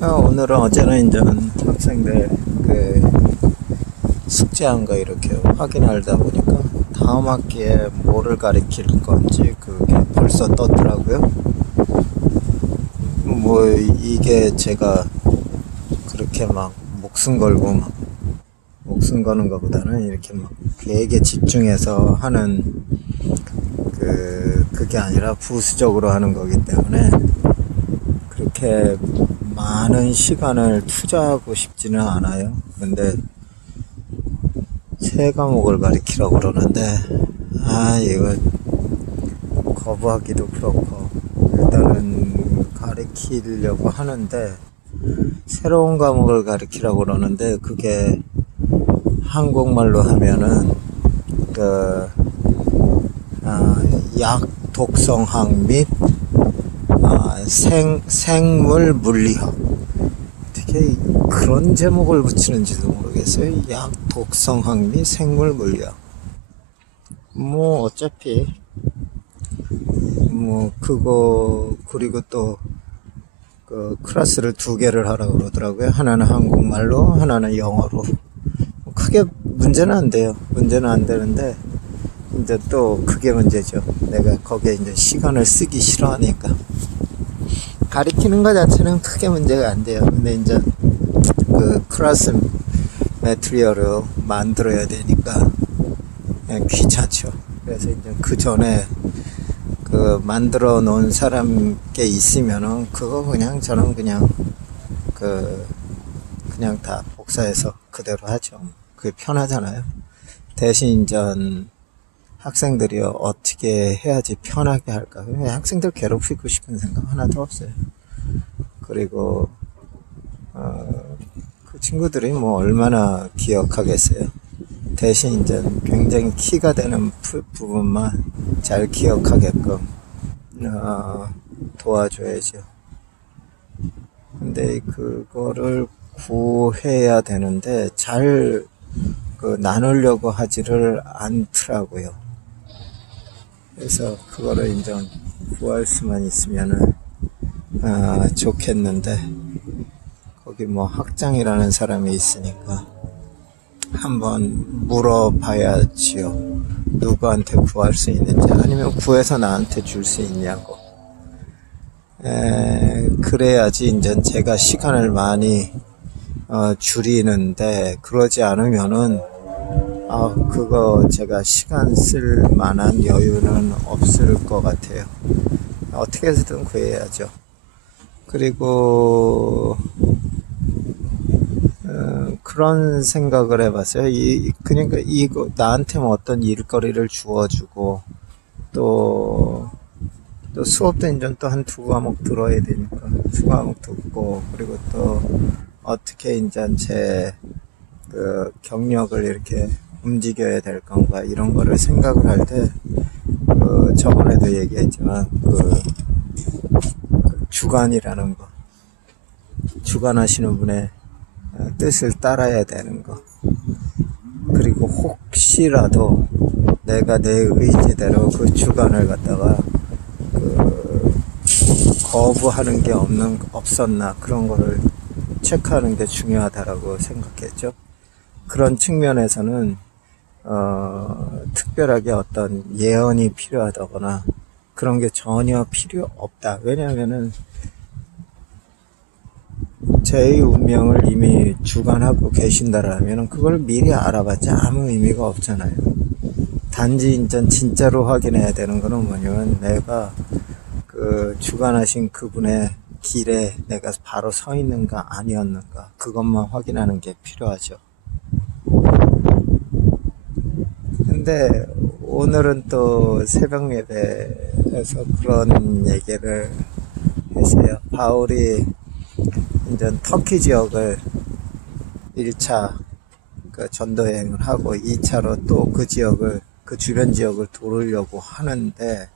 오늘은 어제는 이제 학생들 숙제한 거 이렇게 확인하다 보니까 다음 학기에 뭐를 가르칠 건지 그게 벌써 떴더라고요. 뭐 이게 제가 그렇게 막 목숨 거는 것보다는 이렇게 막 되게 집중해서 하는 그게 아니라 부수적으로 하는 거기 때문에 그렇게 많은 시간을 투자하고 싶지는 않아요. 근데 세 과목을 가르치라고 그러는데 이거 거부하기도 그렇고 일단은 가르치려고 하는데 새로운 과목을 가르치라고 그러는데 그게 한국말로 하면은 약 독성학 및 생물 물리학, 어떻게 그런 제목을 붙이는지도 모르겠어요. 약 독성학 및 생물 물리학. 뭐 어차피 뭐 그거 그리고 또 클래스를 두 개를 하라고 그러더라고요. 하나는 한국말로, 하나는 영어로. 크게 문제는 안 돼요. 문제는 안 되는데 이제 또 그게 문제죠. 내가 거기에 이제 시간을 쓰기 싫어하니까. 가리키는 것 자체는 크게 문제가 안 돼요. 근데 이제 클래스 매트리얼을 만들어야 되니까 그냥 귀찮죠. 그래서 이제 그 전에 만들어 놓은 사람께 있으면은 그거 그냥 저는 그냥 그냥 다 복사해서 그대로 하죠. 그게 편하잖아요. 대신 이제 학생들이 어떻게 해야지 편하게 할까? 학생들 괴롭히고 싶은 생각 하나도 없어요. 그리고 그 친구들이 뭐 얼마나 기억하겠어요. 대신 이제 굉장히 키가 되는 부분만 잘 기억하게끔 도와줘야죠. 근데 그거를 구해야 되는데 잘 나누려고 하지를 않더라고요. 그래서 그거를 이제 구할 수만 있으면은 좋겠는데 거기 뭐 학장이라는 사람이 있으니까 한번 물어봐야지요. 누구한테 구할 수 있는지, 아니면 구해서 나한테 줄 수 있냐고. 그래야지 이제 제가 시간을 많이 줄이는데, 그러지 않으면은 그거 제가 시간 쓸 만한 여유는 없을 것 같아요. 어떻게 해서든 구해야죠. 그리고 그런 생각을 해봤어요. 그러니까 이거 나한테 뭐 어떤 일거리를 주어주고 또 수업도 이제 또 한 두 과목 들어야 되니까 두 과목 듣고, 그리고 또 어떻게 이제 제 경력을 이렇게 움직여야 될 건가, 이런 거를 생각을 할 때 저번에도 얘기했지만 주관이라는 거, 주관하시는 분의 뜻을 따라야 되는 거, 그리고 혹시라도 내가 내 의지대로 그 주관을 갖다가 거부하는 게 없었나, 그런 거를 체크하는 게 중요하다라고 생각했죠. 그런 측면에서는 특별하게 어떤 예언이 필요하다거나 그런 게 전혀 필요 없다. 왜냐하면은 제 운명을 이미 주관하고 계신다라면 그걸 미리 알아봤자 아무 의미가 없잖아요. 단지 이제 진짜로 확인해야 되는 거는 뭐냐면 내가 주관하신 그분의 길에 내가 바로 서 있는가 아니었는가, 그것만 확인하는 게 필요하죠. 근데 오늘은 또 새벽 예배에서 그런 얘기를 했어요. 바울이 이제 터키 지역을 1차 전도 여행을 하고 2차로 또 그 주변 지역을 돌으려고 하는데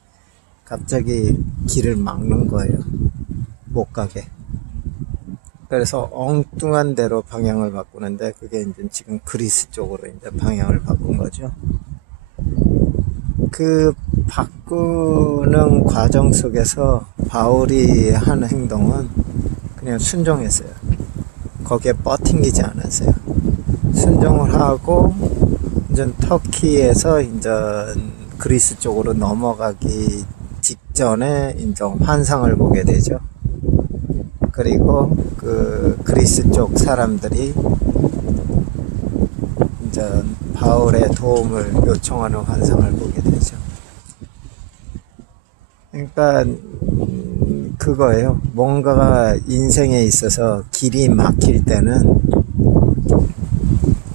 갑자기 길을 막는 거예요. 못 가게. 그래서 엉뚱한 데로 방향을 바꾸는데 그게 이제 지금 그리스 쪽으로 이제 방향을 바꾼 거죠. 그 바꾸는 과정 속에서 바울이 한 행동은 그냥 순종했어요. 거기에 뻗팅기지 않았어요. 순종을 하고 이제 터키에서 이제 그리스 쪽으로 넘어가기 직전에 이제 환상을 보게 되죠. 그리고 그 그리스 쪽 사람들이 이제 바울의 도움을 요청하는 환상을 보게 되죠. 그러니까 그거예요. 뭔가가 인생에 있어서 길이 막힐 때는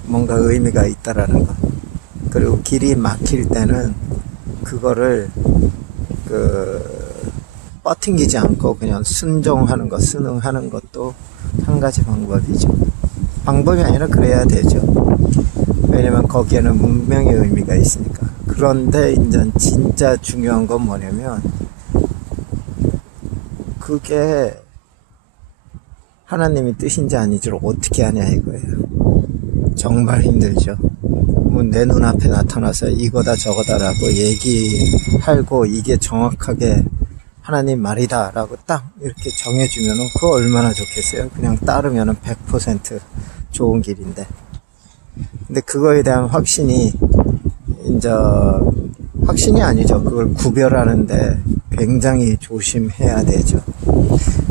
뭔가 의미가 있다라는 거. 그리고 길이 막힐 때는 그거를 뻗팅기지 않고 그냥 순종하는 것, 순응하는 것도 한 가지 방법이죠. 방법이 아니라 그래야 되죠. 왜냐면 거기에는 문명의 의미가 있으니까. 그런데 이제 진짜 중요한 건 뭐냐면 그게 하나님의 뜻인지 아닌지를 어떻게 하냐 이거예요. 정말 힘들죠. 뭐 내 눈앞에 나타나서 이거다 저거다라고 얘기하고 이게 정확하게 하나님 말이다 라고 딱 이렇게 정해주면은 그거 얼마나 좋겠어요. 그냥 따르면은 100% 좋은 길인데. 근데 그거에 대한 확신이 이제 확신이 아니죠. 그걸 구별하는데 굉장히 조심해야 되죠.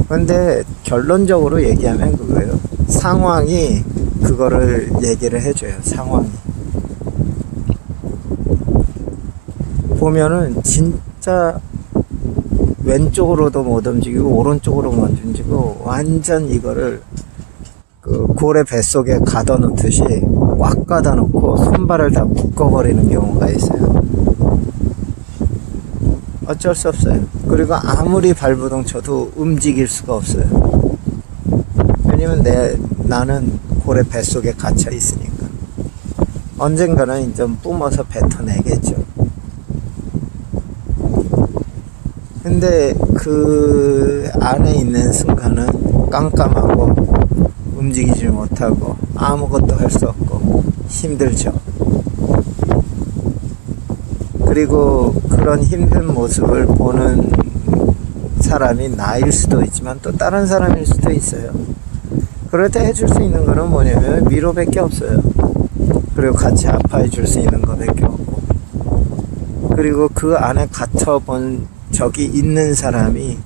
그런데 결론적으로 얘기하면 그거예요. 상황이 그거를 얘기를 해줘요. 상황이 보면은 진짜 왼쪽으로도 못 움직이고 오른쪽으로 못 움직이고 완전 이거를 그 고래 뱃속에 가둬놓듯이 꽉 가둬놓고 손발을 다 묶어버리는 경우가 있어요. 어쩔 수 없어요. 그리고 아무리 발버둥 쳐도 움직일 수가 없어요. 왜냐면 나는 고래 뱃속에 갇혀 있으니까. 언젠가는 이제 뿜어서 뱉어내겠죠. 근데 그 안에 있는 순간은 깜깜하고 움직이지 못하고 아무것도 할 수 없고 힘들죠. 그리고 그런 힘든 모습을 보는 사람이 나일 수도 있지만 또 다른 사람일 수도 있어요. 그럴 때 해줄 수 있는 거는 뭐냐면 위로밖에 없어요. 그리고 같이 아파해 줄 수 있는 거밖에 없고, 그리고 그 안에 갇혀본 적이 있는 사람이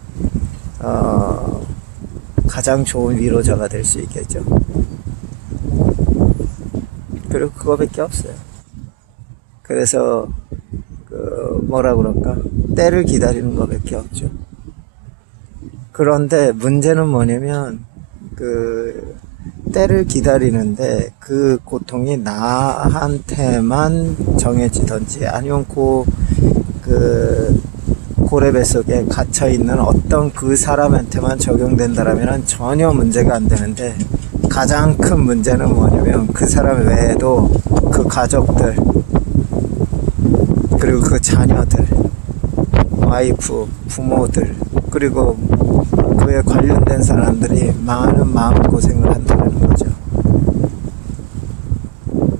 가장 좋은 위로자가 될 수 있겠죠. 그리고 그거밖에 없어요. 그래서 뭐라 그럴까, 때를 기다리는 것밖에 없죠. 그런데 문제는 뭐냐면 때를 기다리는데 그 고통이 나한테만 정해지던지 아니면 고래 뱃속에 갇혀있는 어떤 그 사람한테만 적용된다라면 전혀 문제가 안 되는데, 가장 큰 문제는 뭐냐면 그 사람 외에도 그 가족들, 그리고 그 자녀들, 와이프, 부모들, 그리고 그에 관련된 사람들이 많은 마음고생을 한다는 거죠.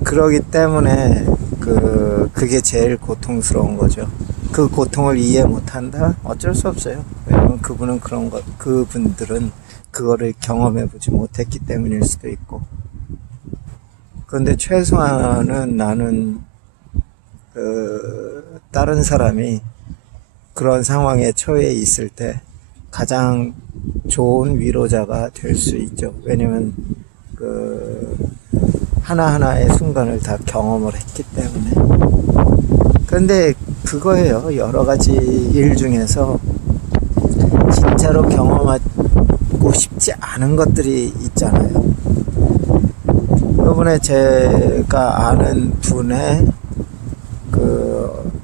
그러기 때문에 그게 제일 고통스러운 거죠. 그 고통을 이해 못한다? 어쩔 수 없어요. 왜냐면 그분들은 그거를 경험해보지 못했기 때문일 수도 있고. 그런데 최소한은 나는 다른 사람이 그런 상황에 처해 있을 때 가장 좋은 위로자가 될 수 있죠. 왜냐면 하나하나의 순간을 다 경험을 했기 때문에. 그런데 그거예요. 여러 가지 일 중에서 진짜로 경험하고 싶지 않은 것들이 있잖아요. 이번에 제가 아는 분의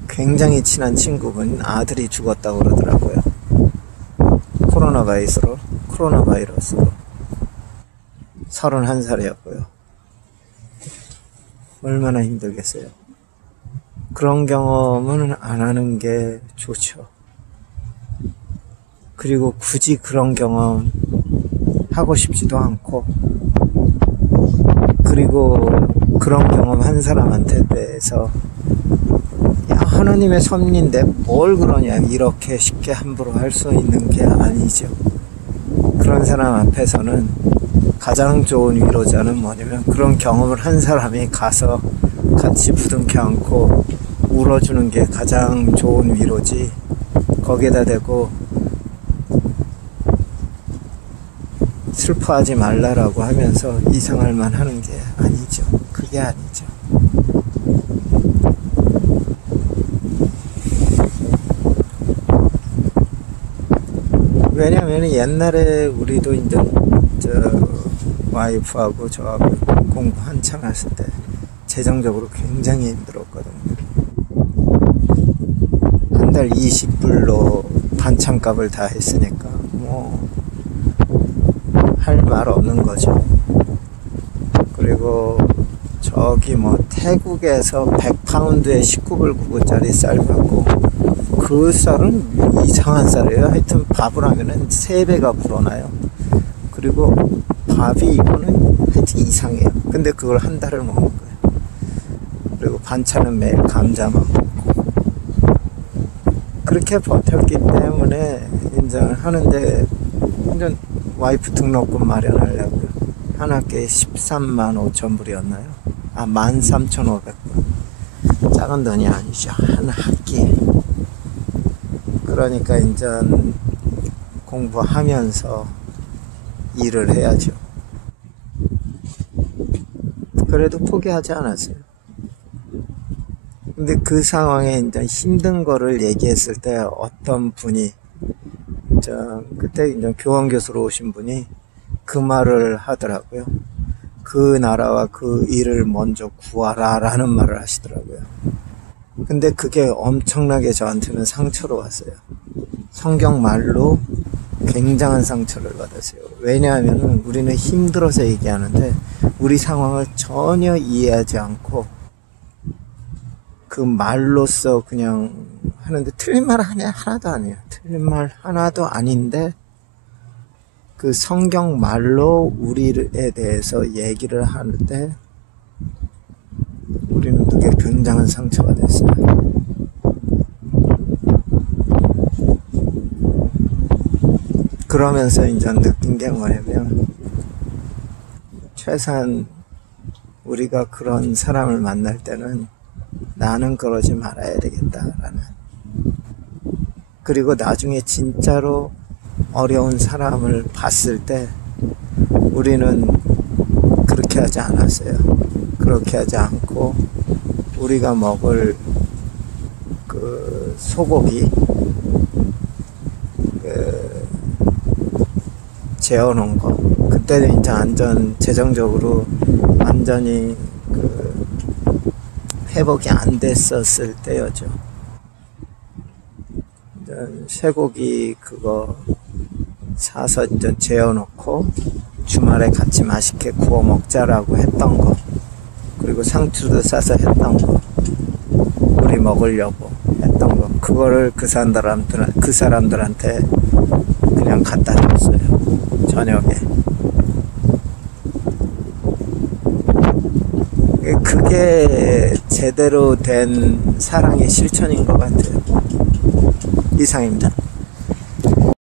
굉장히 친한 친구분 아들이 죽었다고 그러더라고요. 코로나 바이러스로 31살이었고요. 얼마나 힘들겠어요. 그런 경험은 안 하는 게 좋죠. 그리고 굳이 그런 경험 하고 싶지도 않고, 그리고 그런 경험 한 사람한테 대해서 하나님의 섭리인데 뭘 그러냐, 이렇게 쉽게 함부로 할 수 있는 게 아니죠. 그런 사람 앞에서는 가장 좋은 위로자는 뭐냐면, 그런 경험을 한 사람이 가서 같이 부둥켜 안고 울어주는 게 가장 좋은 위로지, 거기에다 대고 슬퍼하지 말라라고 하면서 이상할 만 하는 게 아니죠. 그게 아니죠. 왜냐면 옛날에 우리도 이제 와이프하고 저하고 공부 한창 했을 때 재정적으로 굉장히 힘들었거든요. 한 달 20불로 반찬값을 다 했으니까 뭐 할 말 없는 거죠. 그리고 저기 뭐 태국에서 100파운드에 19불 99짜리 쌀 갖고, 그 쌀은 이상한 쌀이에요. 하여튼 밥을 하면은 3배가 불어나요. 그리고 밥이 이거는 하여튼 이상해요. 근데 그걸 한 달을 먹는 거예요. 그리고 반찬은 매일 감자만 먹고. 그렇게 버텼기 때문에 인정을 하는데, 완전 와이프 등록금 마련하려고요. 한 학기에 13만 5천 불이었나요? 13,500불. 작은 돈이 아니죠. 한 학기에. 그러니까 이제 공부하면서 일을 해야죠. 그래도 포기하지 않았어요. 근데 그 상황에 이제 힘든 거를 얘기했을 때 어떤 분이, 그때 이제 교원 교수로 오신 분이 그 말을 하더라고요. 그 나라와 그 일을 먼저 구하라 라는 말을 하시더라고요. 근데 그게 엄청나게 저한테는 상처로 왔어요. 성경 말로 굉장한 상처를 받았어요. 왜냐하면 우리는 힘들어서 얘기하는데 우리 상황을 전혀 이해하지 않고 그 말로써 그냥 하는데, 틀린 말 하나도 아니에요. 틀린 말 하나도 아닌데 그 성경 말로 우리에 대해서 얘기를 하는데 우리는 그게 굉장한 상처가 됐어요. 그러면서 이제 느낀 게 뭐냐면, 최소한 우리가 그런 사람을 만날 때는 나는 그러지 말아야 되겠다라는, 그리고 나중에 진짜로 어려운 사람을 봤을 때 우리는 그렇게 하지 않았어요. 그렇게 하지 않고 우리가 먹을 그 소고기 재워놓은 거, 그때는 이제 재정적으로 완전히 회복이 안 됐었을 때였죠. 쇠고기 그거 사서 이제 재워놓고 주말에 같이 맛있게 구워 먹자라고 했던 거, 그리고 상추도 싸서 했던 거, 우리 먹으려고 했던 거, 그거를 그 사람들한테 그냥 갖다 줬어요. 저녁에. 그게 제대로 된 사랑의 실천인 것 같아요. 이상입니다.